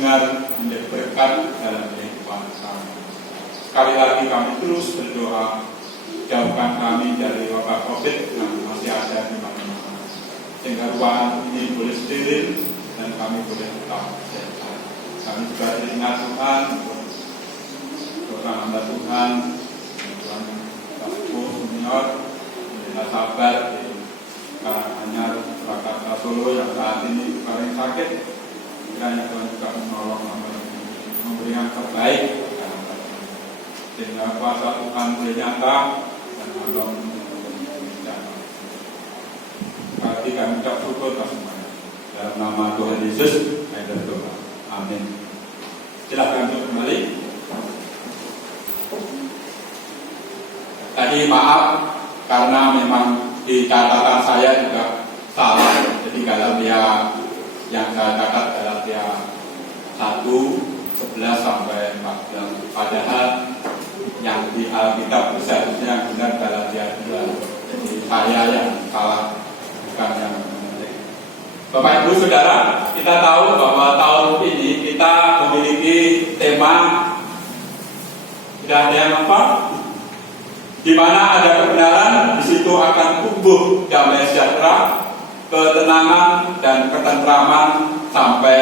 mendengar menjadi berkat dalam kehidupan kami. Sekali lagi kami terus berdoa, jauhkan kami dari wabah COVID yang masih ada di mana-mana, sehingga ruangan ini boleh steril dan kami boleh tetap sehat. Kami juga ingat Tuhan untuk hamba Tuhan, Tuhan Pastor Junior, kita sabar di Karanganyar, Surakarta, Solo yang saat ini paling sakit. Kiranya Tuhan juga menolong memberikan terbaik, sehingga kuasa Tuhan boleh nyata dan menolong menjadi. Kali kami ucap syukur semuanya. Dalam nama Tuhan Yesus, kami berdoa. Amin. Silakan untuk kembali. Tadi maaf karena memang di catatan saya juga salah. Jadi Galatia yang saya catat Galatia 1, 11 sampai 14. Padahal yang di Alkitab seharusnya benar Galatia 2. Jadi saya yang salah, bukan yang benar. Bapak Ibu Saudara, kita tahu bahwa tahun ini kita memiliki tema, tidak ada yang apa? Di mana ada kebenaran, di situ akan tumbuh damai sejahtera, ketenangan dan ketentraman sampai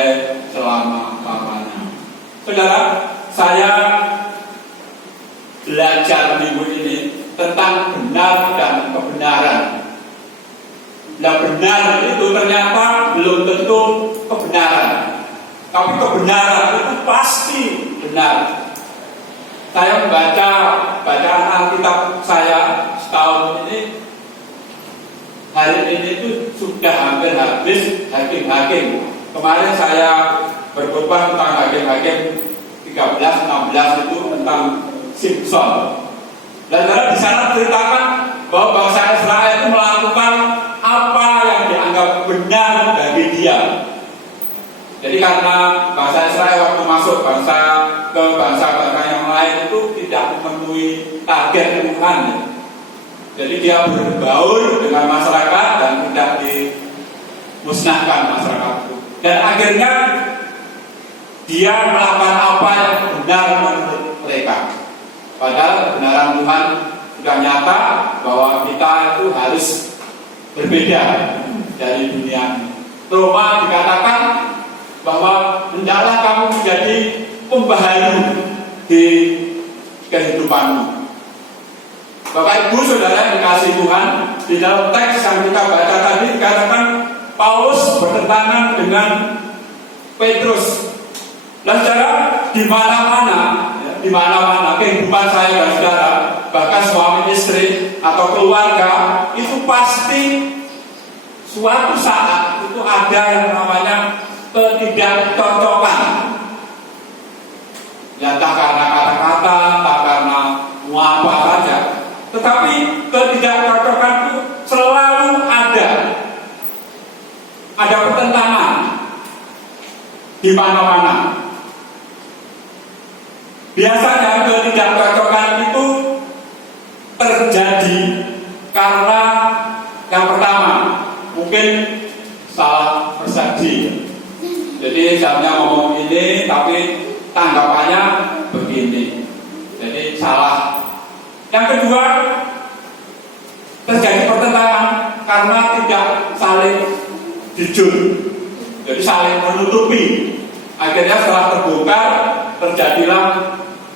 selama-lamanya. Saudara, saya belajar minggu ini tentang benar dan kebenaran. Nah, benar itu ternyata belum tentu kebenaran, tapi kebenaran itu pasti benar. Saya membaca bacaan Alkitab saya setahun ini, hari ini itu sudah hampir habis hakim-hakim. Kemarin saya berkhotbah tentang hakim-hakim 13-16 itu tentang Simpson. Dan di sana ceritakan bahwa bangsa Israel itu melakukan apa yang dianggap benar bagi dia. Jadi karena bangsa Israel waktu masuk ke bangsa-bangsa yang lain itu tidak memenuhi target Tuhan. Jadi dia berbaur dengan masyarakat dan tidak dimusnahkan masyarakat itu. Dan akhirnya dia melakukan apa yang benar menurut mereka. Padahal kebenaran Tuhan sudah nyata bahwa kita itu harus berbeda dari dunia ini. Roma dikatakan bahwa hendaklah kamu menjadi pembaharu di kehidupanmu. Bapak Ibu Saudara yang dikasihi Tuhan, di dalam teks yang kita baca tadi dikatakan Paulus bertentangan dengan Petrus. Dan saudara, di mana-mana kehidupan saya dan saudara, bahkan suami istri atau keluarga, itu pasti suatu saat itu ada yang namanya ketidakcocokan. Ya, entah karena kata-kata, entah karena apa saja. Tetapi ketidakcocokan itu selalu ada. Ada pertentangan di mana-mana. Biasanya ketidakcocokan itu terjadi karena yang pertama mungkin salah persepsi. Jadi seharusnya ngomong ini tapi tanggapannya begini. Jadi salah. Yang kedua, terjadi pertentangan karena tidak saling jujur. Jadi saling menutupi. Akhirnya setelah terbongkar terjadilah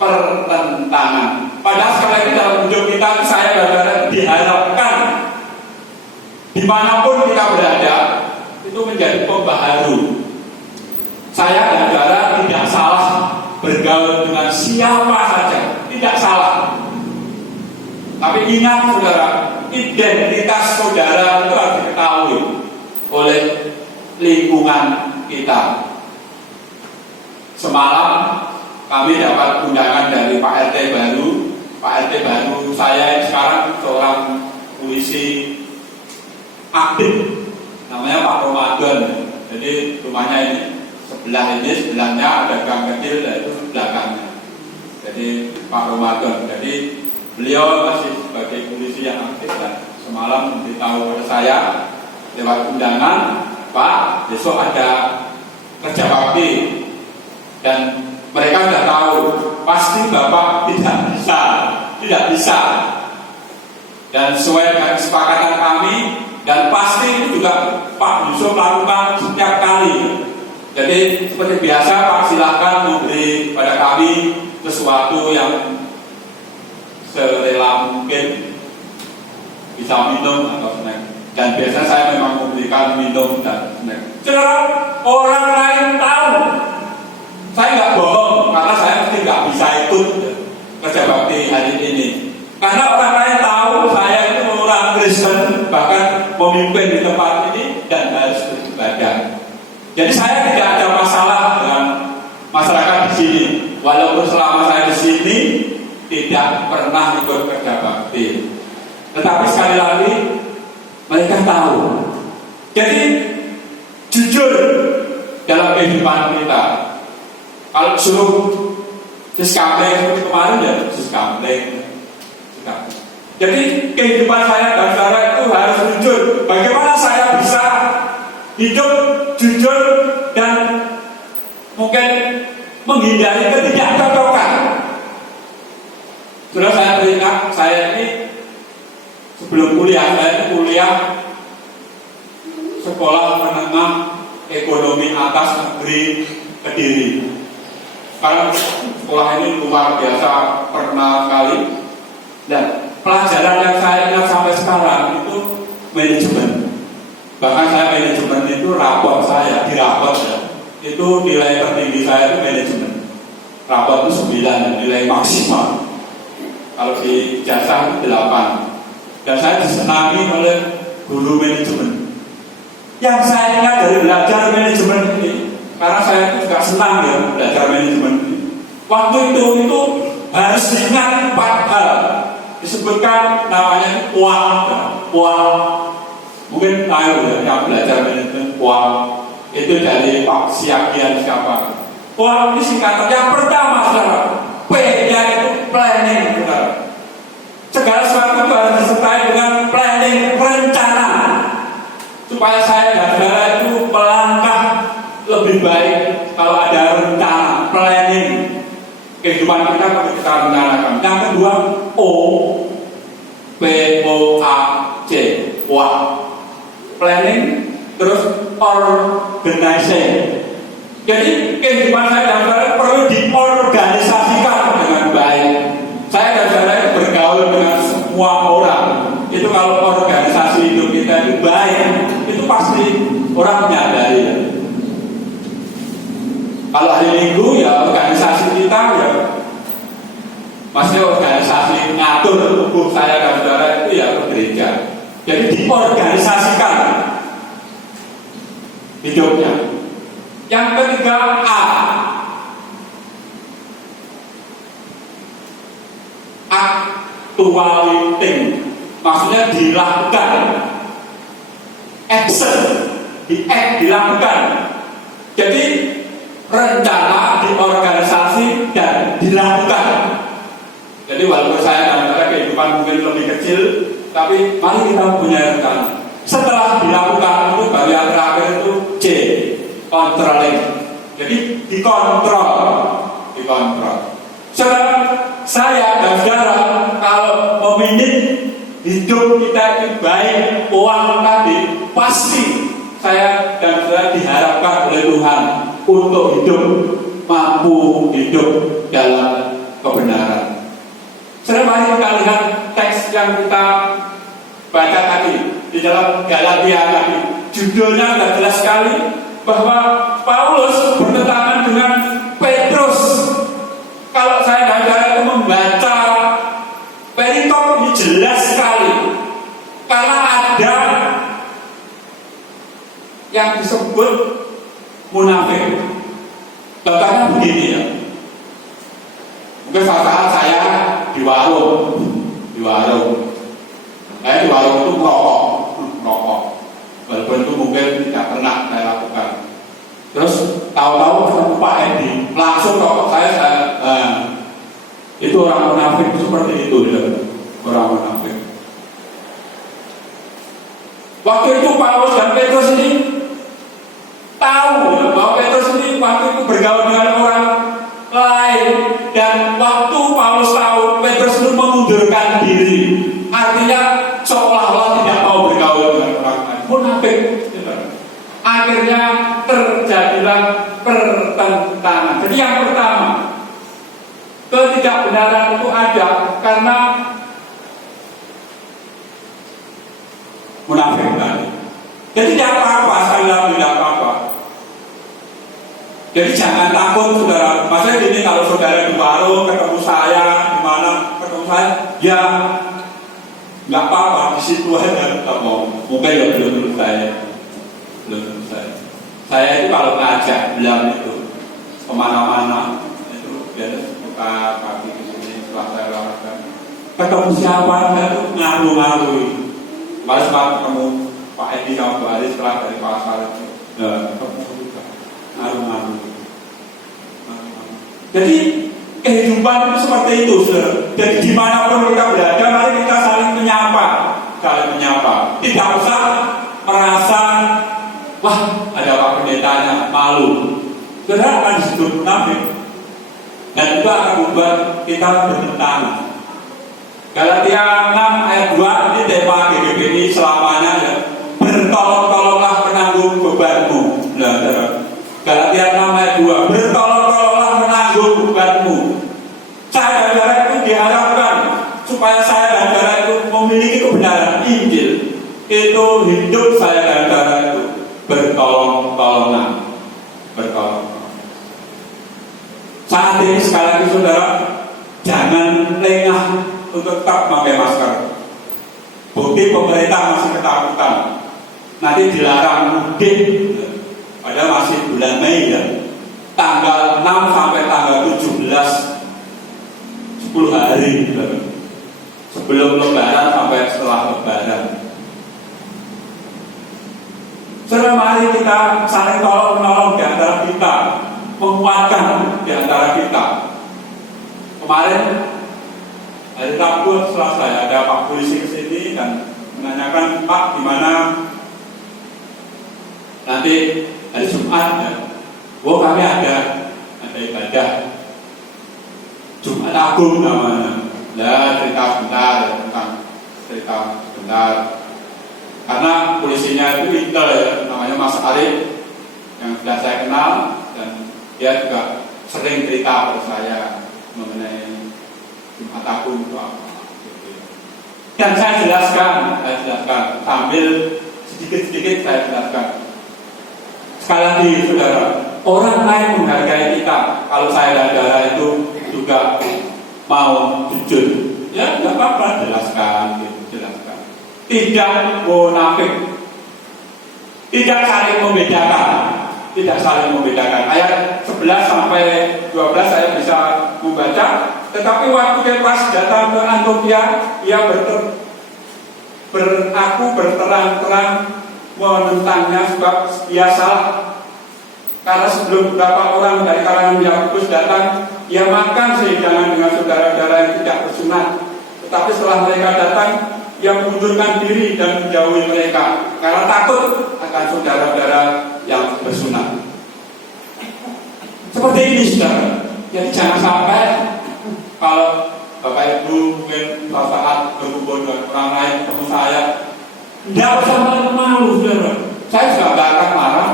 pertentangan. Padahal sekali lagi dalam hidup kita, saya saudara diharapkan dimanapun kita berada itu menjadi pembaharu. Saya dan saudara tidak salah bergaul dengan siapa saja, tidak salah. Tapi ingat saudara, identitas saudara itu harus diketahui oleh lingkungan kita. Semalam kami dapat undangan dari Pak RT baru. Pak RT baru saya sekarang seorang polisi aktif, namanya Pak Ramadan. Jadi rumahnya ini sebelahnya ada gang kecil, yaitu belakangnya. Jadi Pak Ramadan. Jadi beliau masih sebagai polisi yang aktif dan semalam memberitahu kepada saya lewat undangan, Pak, besok ada kerja bakti Dan mereka sudah tahu pasti Bapak tidak bisa. Dan sesuai dengan kesepakatan kami, dan pasti itu juga Pak Yusuf lakukan setiap kali. Jadi seperti biasa Pak silahkan memberi pada kami sesuatu yang serela mungkin, bisa minum atau snack. Dan biasanya saya memang memberikan minum dan snack. Saudara, orang lain tahu. Saya nggak bohong karena saya mesti nggak bisa ikut kerja bakti hari ini. Karena orang lain tahu saya itu orang Kristen, bahkan memimpin di tempat ini dan harus beribadah. Jadi saya tidak ada masalah dengan masyarakat di sini. Walaupun selama saya di sini tidak pernah ikut kerja bakti. Tetapi sekali lagi mereka tahu. Jadi jujur dalam kehidupan kita. Kalau suruh siskampleng seperti kemarin ya siskampleng. Jadi kehidupan saya dan saudara itu harus jujur. Bagaimana saya bisa hidup jujur dan mungkin menghindari ketidakcocokan. Sudah saya teringat, saya ini sebelum kuliah, saya itu kuliah sekolah menengah ekonomi atas negeri Kediri. Karena sekolah ini luar biasa terkenal sekali. Dan pelajaran yang saya ingat sampai sekarang itu manajemen. Bahkan saya manajemen itu rapor saya, di rapor ya, itu nilai tertinggi saya itu manajemen. Rapor itu 9, nilai maksimal. Kalau di jasa itu 8. Dan saya disenangi oleh guru manajemen. Yang saya ingat dari belajar manajemen ini, karena saya itu juga senang ya belajar manajemen ini. Waktu itu harus diingat 4 hal. Disebutkan namanya POA. Mungkin tahu ya yang belajar manajemen POA. Itu dari Pak Siagian siapa? POA ini singkatan yang pertama, saudara. P-nya itu planning, saudara. Segala sesuatu itu harus disertai dengan planning, rencana, supaya saya dan saudara itu melangkah lebih baik kalau ada rencana, planning. Kehidupan kita perlu kita rencanakan. Yang kedua, POAC, POA. Planning, terus organizing. Jadi kehidupan saya dan saudara perlu diorganisasikan dengan baik. Saya dan saudara bergaul dengan semua orang. Itu kalau organisasi hidup kita itu baik, itu pasti orang menyadari. Kalau hari Minggu ya organisasi kita ya masih organisasi ngatur tubuh saya dan saudara itu ya ke gereja. Jadi diorganisasikan hidupnya. Yang ketiga actuating, maksudnya dilakukan, action, dilakukan. Jadi rencana, diorganisasi dan dilakukan. Jadi walaupun saya dan saudara kehidupan mungkin lebih kecil, tapi mari kita punya rencana. Setelah dilakukan itu baru yang terakhir itu C, controlling. Jadi dikontrol. Saudara, saya dan saudara kalau memilih hidup kita itu baik, uang tadi pasti saya dan saudara diharapkan oleh Tuhan untuk hidup, mampu hidup dalam kebenaran. Saudara, mari kita lihat teks yang kita baca tadi di dalam Galatia tadi. Judulnya sudah jelas sekali bahwa Paulus bertentangan dengan Petrus. Kalau saya dan saudara itu membaca perikop ini jelas sekali, karena ada yang disebut munafik. Contohnya begini ya. Mungkin saat saya di warung. Saya di warung itu merokok. Walaupun itu mungkin tidak pernah saya lakukan. Terus tahu-tahu ketemu Pak Edi, langsung rokok saya itu orang munafik seperti itu ya. Orang munafik. Waktu itu Paulus dan Petrus ini tahu ya, bahwa Petrus ini waktu itu bergaul dengan orang mengundurkan diri, artinya seolah-olah tidak mau bergaul dengan orang lain, munafik. Akhirnya terjadilah pertentangan. Jadi yang pertama, ketidakbenaran itu ada karena munafik tadi. Jadi tidak apa-apa, sekali lagi tidak apa-apa. Jadi jangan takut saudara. Maksudnya gini, kalau saudara di warung ketemu saya, di mana ketemu saya, ya nggak apa-apa, di situ aja ketemu. Mungkin ya belum selesai. Saya itu kalau ngajak bilang itu kemana-mana itu biasa buka kaki di sini setelah saya olahraga. Ketemu siapa saya tuh ngaruh-ngaruhi. Malah setelah ketemu Pak Edi sama Bu Ali setelah dari pasar itu, ketemu juga ngaruh-ngaruh. Jadi kehidupan itu seperti itu, saudara. Jadi dimanapun kita berada, mari kita saling menyapa. Tidak usah merasa, wah ada Pak Pendetanya, malu. Saudara akan disebut munafik, dan itu akan membuat kita bertentangan. Galatia 6 ayat 2 ini tema GGB ini selamanya ya. Bertolong-tolonglah penanggung bebanmu. Nah, Galatia 6 ayat 2, bertolong-tolonglah menanggung bebanmu. Saya dan saudara itu diharapkan supaya saya dan saudara itu memiliki kebenaran Injil. Itu hidup saya dan saudara itu bertolong-tolongan. Saat ini sekali lagi saudara, jangan lengah untuk tetap memakai masker. Bukti pemerintah masih ketakutan, nanti dilarang mudik. Padahal masih bulan Mei ya, tanggal 6 sampai tanggal 17, 10 hari sebelum Lebaran sampai setelah Lebaran. Saudara, mari kita saling tolong-menolong di antara kita, menguatkan di antara kita. Kemarin hari Rabu setelah saya ada Pak polisi kesini dan menanyakan, Pak gimana nanti hari Jumat ya? Oh kami ada ibadah Jumat Agung namanya. Lah cerita sebentar karena polisinya itu intel ya, namanya Mas Arif yang sudah saya kenal, dan dia juga sering cerita pada saya mengenai Jumat Agung itu apa. Dan saya jelaskan sambil sedikit-sedikit saya jelaskan. Sekali lagi saudara, orang lain menghargai kita kalau saya dan saudara itu juga mau jujur, ya nggak apa-apa, jelaskan. Tidak munafik, tidak saling membedakan. Ayat 11 sampai 12 saya bisa membaca. Tetapi waktu Kefas datang ke Antiokhia, ia aku berterang-terang menentangnya sebab ia salah. Karena sebelum beberapa orang dari kalangan Yakobus datang, ia makan sehidangan dengan saudara-saudara yang tidak bersunat. Tetapi setelah mereka datang, ia mengundurkan diri dan menjauhi mereka karena takut akan saudara-saudara yang bersunat. Seperti ini saudara. Jadi jangan sampai kalau Bapak Ibu mungkin saat berhubung dengan orang lain ketemu saya, tidak usah malu saudara. Saya juga tidak akan marah.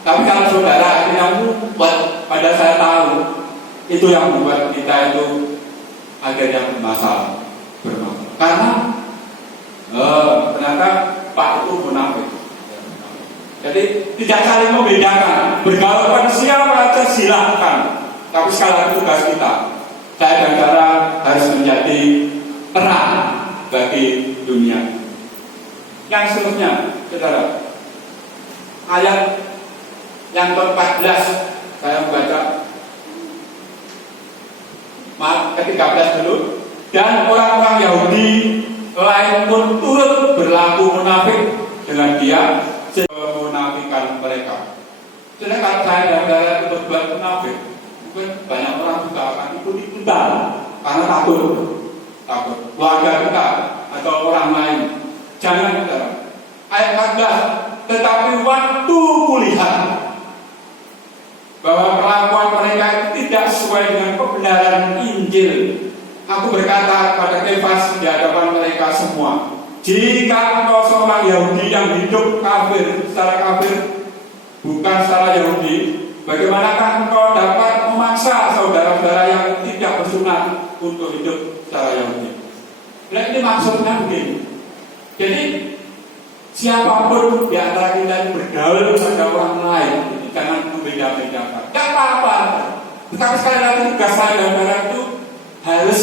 Tapi kalau saudara akhirnya membuat, pada saya tahu itu yang membuat kita itu akhirnya bermasalah. Karena ternyata Pak itu munafik. Jadi tidak saling membedakan. Bergaul pada siapa saja silahkan. Tapi sekali lagi tugas kita, saya dan saudara harus menjadi terang bagi dunia. Yang seterusnya, saudara, ayat yang ke-14 saya membaca. Maaf, ke-13 dulu. Dan orang-orang Yahudi lain pun turut berlaku munafik dengan dia, memunafikan mereka. Sedangkan saya dan saudara itu berbuat munafik, mungkin banyak orang juga akan ikut-ikutan karena takut keluarga kita atau orang lain. Jangan saudara. Ayat 14, tetapi waktu kulihat bahwa kelakuan mereka itu tidak sesuai dengan kebenaran Injil, aku Aku berkata pada Kefas di hadapan mereka semua, jika engkau seorang Yahudi yang hidup kafir, secara kafir, bukan secara Yahudi, bagaimanakah engkau dapat memaksa saudara-saudara yang tidak bersunat untuk hidup secara Yahudi? Nah, ini maksudnya begini. Jadi siapapun di antara kita yang bergaul pada orang lain, jangan membeda-bedakan. Tidak apa-apa. Tetapi sekali lagi tugas saudara itu harus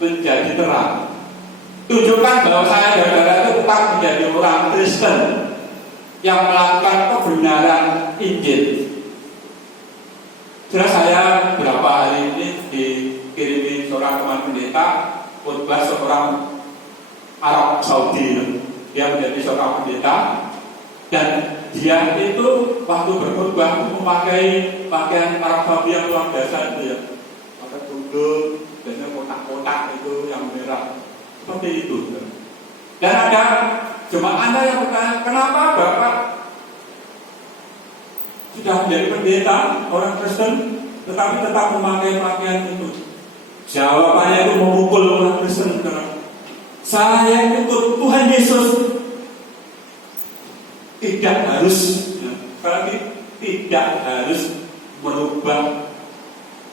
menjadi terang. Tunjukkan bahwa saudara itu tetap menjadi orang Kristen yang melakukan kebenaran Injil. Jelas saya beberapa hari ini dikirimi seorang teman pendeta khotbah seorang Arab Saudi. Dia menjadi seorang pendeta dan dia itu waktu berkhotbah memakai pakaian Arab Saudi yang luar biasa itu ya. Pakai tudung, biasanya kotak-kotak itu yang merah. Seperti itu. Dan ada jemaah Anda yang bertanya, kenapa Bapak sudah menjadi pendeta orang Kristen tetapi tetap memakai pakaian itu? Jawabannya itu memukul orang Kristen. Saya ikut Tuhan Yesus. Tidak harus, tidak harus merubah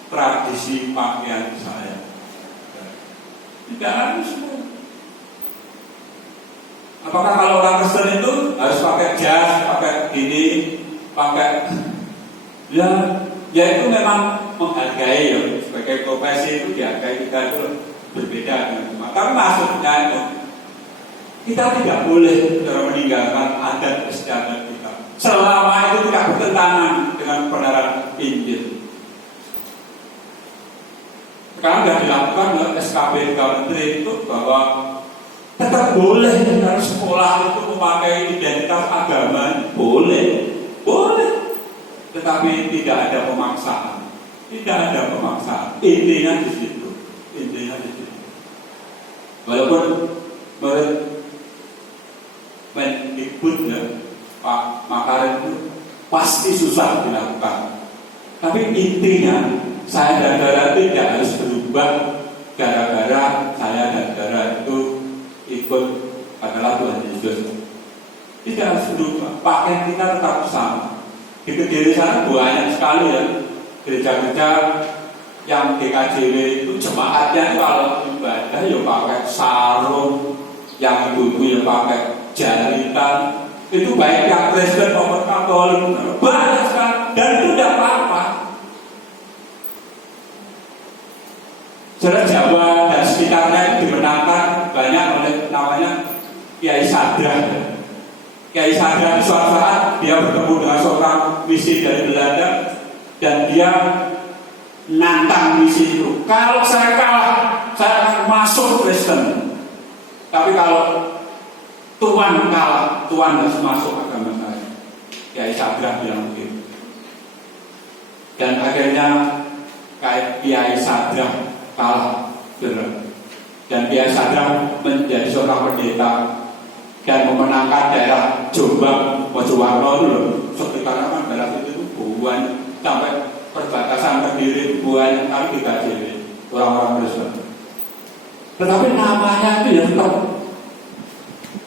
tradisi pakaian saya. Tidak harus. Apakah kalau orang Kristen itu harus pakai jas, pakai gini, pakai ya itu memang menghargai ya, sebagai profesi itu dihargai, kita itu berbeda dengan semua. Tapi maksudnya itu kita tidak boleh meninggalkan adat istiadat kita selama itu tidak bertentangan dengan kebenaran Injil. Sekarang sudah dilakukan oleh SKB Menteri itu bahwa tetap boleh dalam sekolah itu memakai identitas agama, boleh, tetapi tidak ada pemaksaan, intinya di situ. Walaupun menurut Mendikbud ya, Pak Makarim itu pasti susah dilakukan, tapi intinya saya dan saudara tidak harus berubah gara-gara saya dan saudara itu ikut adalah Tuhan Yesus. Tidak harus berubah, pakaian kita tetap sama. Di Kediri sana banyak sekali ya gereja-gereja yang GKJW itu jemaatnya kalau ibadah ya pakai sarung, yang ibu-ibu ya pakai jaritan. Itu baik yang Kristen maupun Katolik, banyak sekali, dan itu tidak apa-apa. Saudara Jawa dan sekitarnya itu dimenangkan banyak oleh namanya Kiai Sadra. Kiai Sadra suatu saat dia bertemu dengan seorang misi dari Belanda dan dia nantang misi itu. Kalau saya kalah, saya akan masuk Kristen. Tapi kalau Tuhan kalah, Tuhan harus masuk agama saya. Kiai Sadra bilang begitu. Dan akhirnya Kiai Sadra kalah berat. Dan Kiai Sadra menjadi seorang pendeta dan memenangkan daerah Jombang, Mojowarno itu loh. Sekitar kan daerah itu buan sampai perbatasan Kediri, buan kali kita jadi orang-orang Kristen. Tetapi namanya itu ya tetap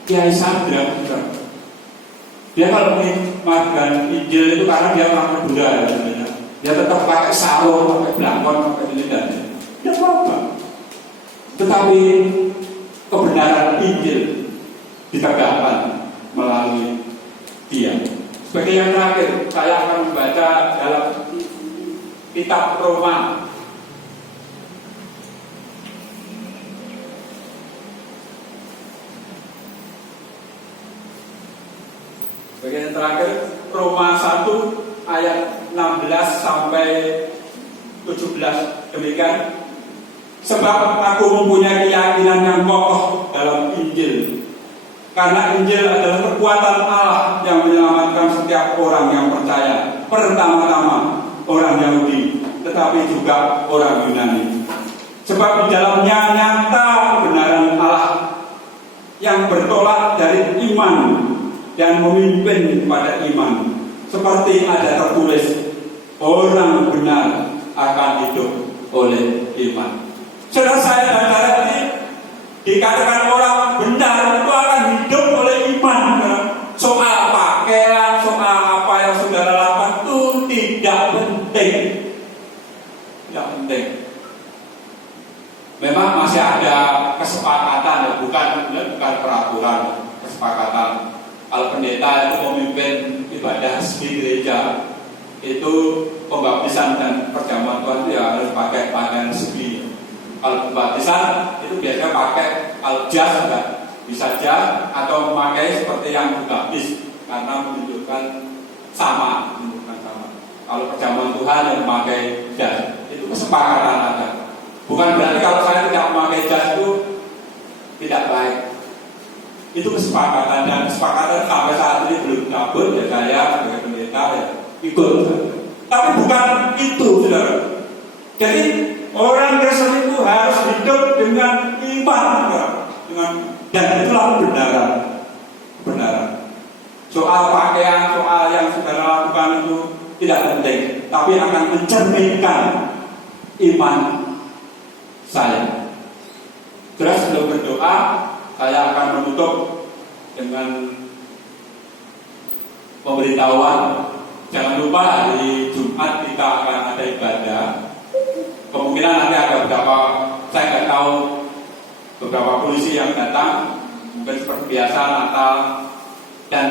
Kiai Sadra. Dia kalau mengatakan Injil itu karena dia orang Madura ya, dia tetap pakai sarung, pakai blangkon, pakai ini dan ini. Ya apa? Tetapi kebenaran Injil ditegakkan melalui dia. Sebagai yang terakhir, saya akan membaca dalam kitab Roma. Sebagai yang terakhir, Roma 1 ayat 16 sampai 17 demikian. Sebab aku mempunyai keyakinan yang kokoh dalam Injil. Karena Injil adalah kekuatan Allah yang menyelamatkan setiap orang yang percaya. Pertama-tama orang Yahudi, tetapi juga orang Yunani. Sebab di dalamnya nyata kebenaran Allah yang bertolak dari iman dan memimpin kepada iman. Seperti ada tertulis, orang benar akan hidup oleh iman. Saudara saya dan saudara ini dikatakan orang benar itu akan hidup oleh iman. Soal pakaian, soal apa yang saudara lakukan itu tidak penting. Tidak penting. Memang masih ada kesepakatan, bukan peraturan, kesepakatan. Kalau pendeta itu memimpin ibadah di gereja, itu pembaptisan dan perjamuan Tuhan itu ya harus pakai pakaian resmi. Kalau pembaptisan itu biasanya pakai jas, enggak bisa jas atau memakai seperti yang dibaptis karena menunjukkan sama. Kalau perjamuan Tuhan yang memakai jas, itu kesepakatan ada. Bukan berarti kalau saya tidak memakai jas itu tidak baik. Itu kesepakatan, dan kesepakatan sampai saat ini belum cabut. Ya saya sebagai pendeta ya ikut. Tapi bukan itu, saudara. Jadi orang Kristen itu harus hidup dengan iman, dan itulah kebenaran. Soal pakaian, soal yang saudara lakukan itu tidak penting, tapi akan mencerminkan iman saya. Terus sebelum berdoa, saya akan menutup dengan pemberitahuan. Jangan lupa hari Jumat kita akan ada ibadah. Kemungkinan nanti ada beberapa, saya nggak tahu, beberapa polisi yang datang, mungkin seperti biasa Natal. Dan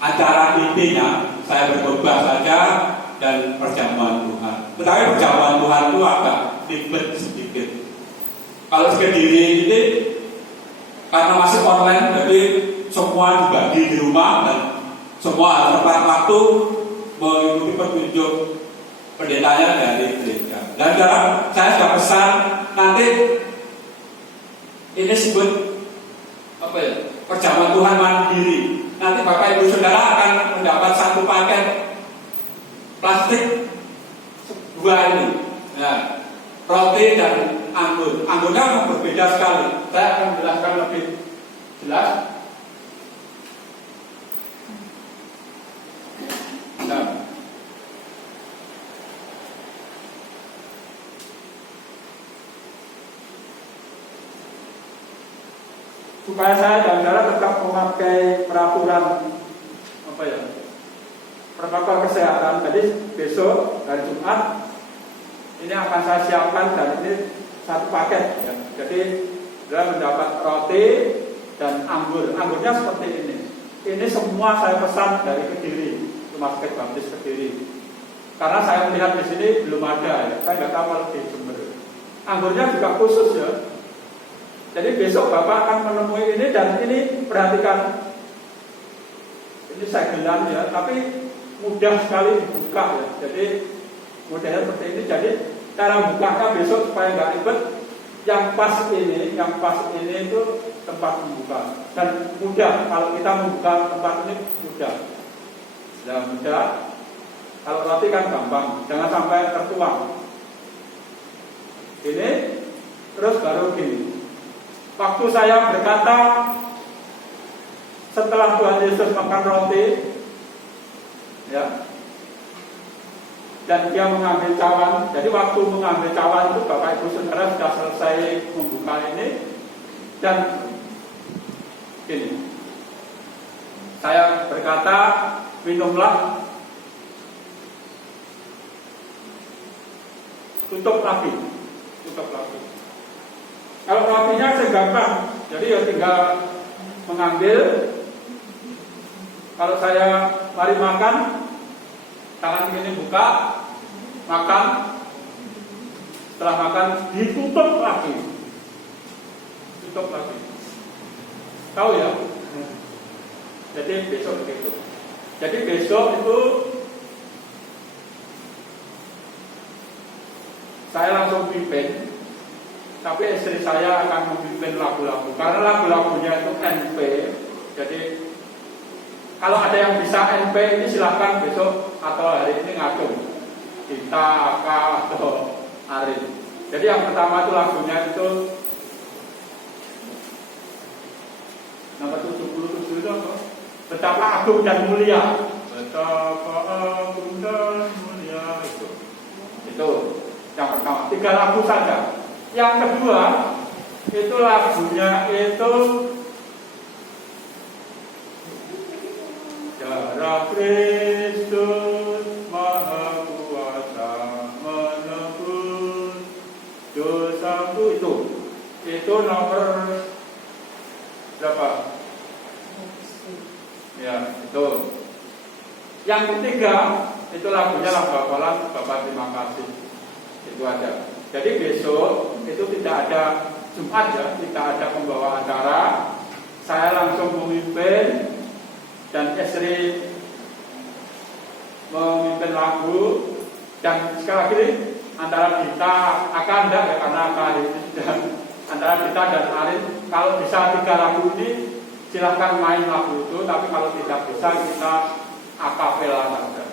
acara intinya saya berkhotbah saja dan perjamuan Tuhan. Tetapi perjamuan Tuhan itu agak ribet sedikit. Kalau Kediri ini karena masih online, jadi semua dibagi di rumah dan semua tepat waktu mengikuti petunjuk pendetanya dari gereja. Dan sekarang saya sudah pesan nanti ini sebut apa ya? Perjamuan Tuhan mandiri. Nanti Bapak Ibu Saudara akan mendapat satu paket plastik dua ini. Nah, roti dan anggur. Anggurnya berbeda sekali. Saya akan menjelaskan lebih jelas. Nah, supaya saya dan saudara tetap memakai peraturan apa ya, protokol kesehatan. Jadi besok hari Jumat ini akan saya siapkan, dan ini satu paket ya. Jadi saudara mendapat roti dan anggur. Anggurnya seperti ini. Ini semua saya pesan dari Kediri, Rumah Sakit Baptis Kediri. Karena saya melihat di sini belum ada ya. Saya nggak tahu kalau di Jember. Anggurnya juga khusus ya. Jadi besok Bapak akan menemui ini, dan ini perhatikan. Ini saya bilang ya, tapi mudah sekali dibuka ya. Jadi modelnya seperti ini. Jadi cara bukanya besok supaya nggak ribet. Yang pas ini itu tempat membuka, dan mudah. Kalau kita membuka tempat ini mudah. Ya mudah. Kalau roti kan gampang, jangan sampai tertuang. Ini terus baru gini. Waktu saya berkata setelah Tuhan Yesus makan roti, ya, dan dia mengambil cawan. Jadi waktu mengambil cawan itu Bapak Ibu Saudara sudah selesai membuka ini, dan gini, saya berkata, minumlah, tutup lagi. Kalau rotinya segampang, jadi ya tinggal mengambil. Kalau saya mari makan, tangan ini buka, makan. Setelah makan ditutup lagi. Tahu ya? Jadi besok begitu. Jadi besok itu saya langsung pimpin, tapi istri saya akan memimpin lagu-lagu. Karena lagu-lagunya itu NP. Jadi kalau ada yang bisa NP ini silahkan besok atau hari ini ngadu. Kita, Aka, atau Arif. Jadi yang pertama itu lagunya itu nomor 77 itu apa? Betapa agung dan mulia. Betapa agung dan mulia itu yang pertama. 3 lagu saja. Yang kedua, itu lagunya itu Darah Kristus Maha Kuasa menebus dosaku, itu nomor berapa? Ya, itu. Yang ketiga, itu lagunya Bapak terima kasih. Itu aja. Jadi besok itu tidak ada Jumat ya, tidak ada pembawa acara. Saya langsung memimpin dan istri memimpin lagu, dan sekali lagi antara kita akan enggak ya, karena kali ini sudah antara kita dan Arin, kalau bisa 3 lagu ini silahkan main lagu itu, tapi kalau tidak bisa kita akapela saja.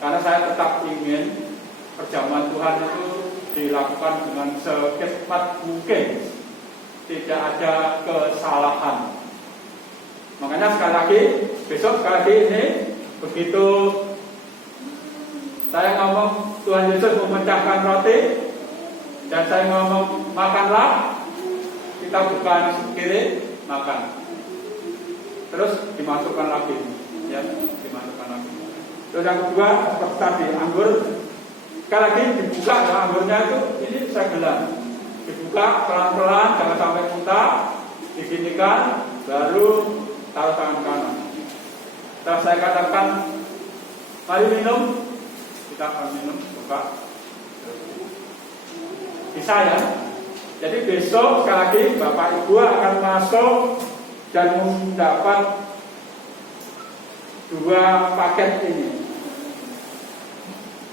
Karena saya tetap ingin perjamuan Tuhan itu dilakukan dengan secepat mungkin, tidak ada kesalahan. Makanya sekali lagi, besok sekali lagi ini, begitu saya ngomong Tuhan Yesus memecahkan roti, dan saya ngomong makanlah, kita bukan kiri, makan. Terus dimasukkan lagi, ya, dimasukkan lagi. Terus yang kedua, seperti tadi, anggur, sekali lagi dibuka ya, anggurnya itu, ini saya gelar. Dibuka pelan-pelan, jangan sampai muntah, diginikan, baru taruh tangan kanan. Setelah saya katakan, mari minum, kita akan minum, buka. Bisa ya. Jadi besok sekali lagi Bapak Ibu akan masuk dan mendapat 2 paket ini.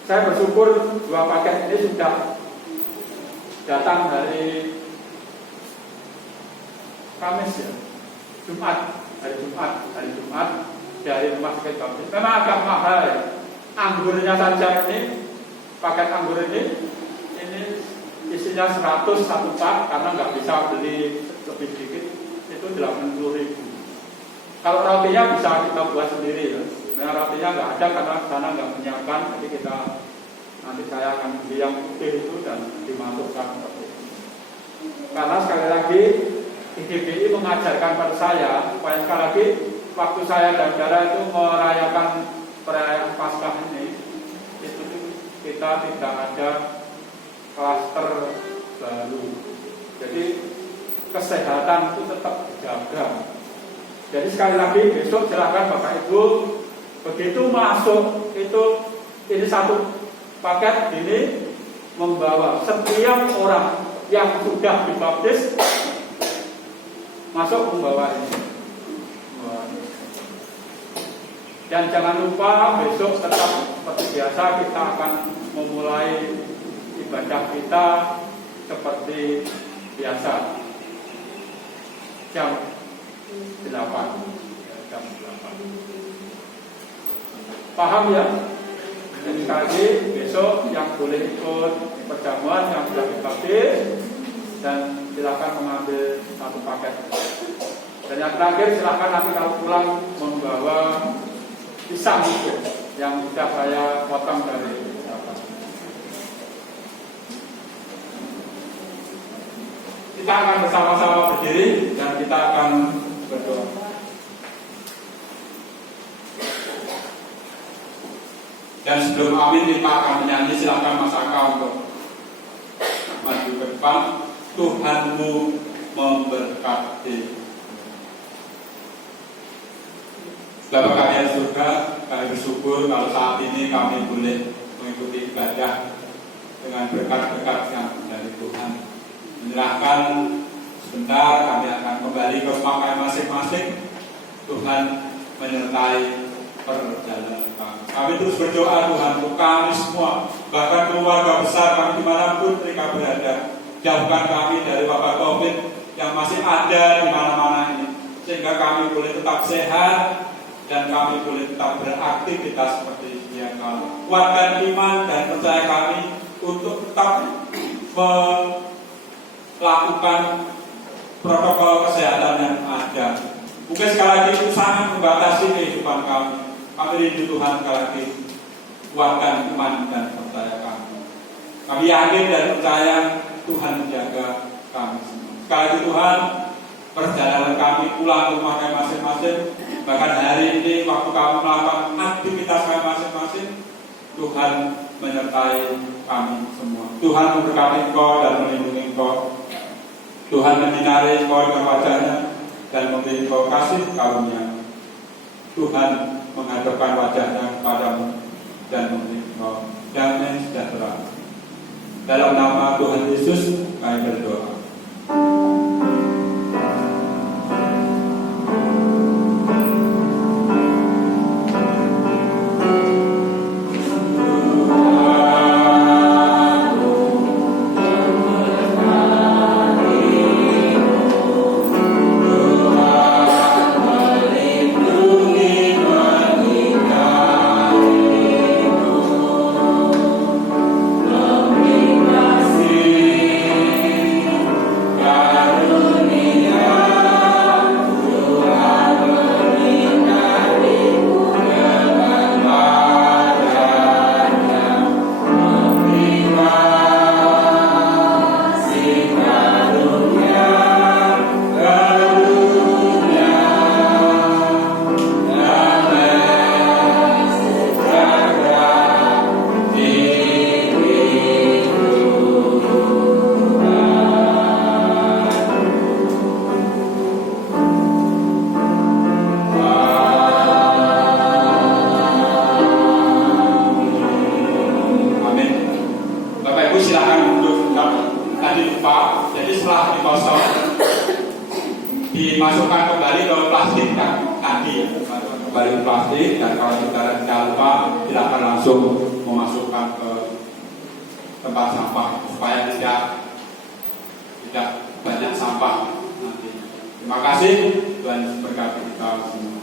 Saya bersyukur 2 paket ini sudah datang hari Kamis ya, hari Jumat dari Rumah Sakit Baptis. Memang agak mahal ya. Anggurnya saja ini, paket anggur ini isinya 101 pak, karena nggak bisa beli lebih sedikit, itu 80.000. Kalau rotinya bisa kita buat sendiri ya. Nah, rotinya nggak ada karena sana nggak menyiapkan, jadi nanti saya akan beli yang putih itu dan dimasukkan. Karena sekali lagi IGBI mengajarkan pada saya supaya sekali lagi waktu saya dan saudara itu merayakan perayaan Paskah ini, itu kita tidak ada klaster baru. Jadi kesehatan itu tetap dijaga. Jadi sekali lagi besok silakan Bapak Ibu begitu masuk itu, ini 1 paket ini membawa setiap orang yang sudah dibaptis masuk membawa ini. Dan jangan lupa besok tetap seperti biasa kita akan memulai ibadah kita seperti biasa jam 8. Paham ya? Jadi sekali lagi besok yang boleh ikut perjamuan yang sudah dibaptis dan silakan mengambil 1 paket. Dan yang terakhir silakan nanti kalau pulang membawa pisang itu yang sudah saya potong dari kita akan bersama-sama berdiri dan kita akan berdoa. Dan sebelum amin kita akan menyanyi, silakan Mas Aka untuk maju ke depan. Tuhanmu memberkati. Bapak kami yang surga, kami bersyukur kalau saat ini kami boleh mengikuti ibadah dengan berkat-berkat yang dari Tuhan. Menyerahkan sebentar, kami akan kembali ke rumah kami masing-masing. Tuhan menyertai perjalanan kami. Kami terus berdoa Tuhan untuk kami semua, bahkan keluarga besar kami dimanapun mereka berada. Jauhkan kami dari wabah COVID yang masih ada di mana-mana ini, sehingga kami boleh tetap sehat dan kami boleh tetap beraktivitas seperti sedia kala. Kuatkan iman dan percaya kami untuk tetap melakukan protokol kesehatan yang ada. Mungkin sekali lagi itu sangat membatasi kehidupan kami. Kami rindu Tuhan sekali lagi, kuatkan iman dan percaya kami. Kami yakin dan percaya Tuhan menjaga kami semua. Sekali lagi Tuhan, perjalanan kami pulang ke rumah kami masing-masing, bahkan hari ini waktu kami melakukan aktivitas kami masing-masing, Tuhan menyertai kami semua. Tuhan memberkati engkau dan melindungi engkau. Tuhan menyinari engkau dengan wajahnya dan memberi engkau kasih karunia. Tuhan menghadapkan wajahnya kepadamu dan memberi engkau damai sejahtera. Dalam nama Tuhan Yesus kami berdoa. Dimasukkan kembali ke plastik tadi ya, masukkan kembali ke plastik, dan kalau saudara tidak lupa silakan langsung memasukkan ke tempat sampah supaya tidak banyak sampah nanti. Terima kasih, Tuhan berkati kita semua.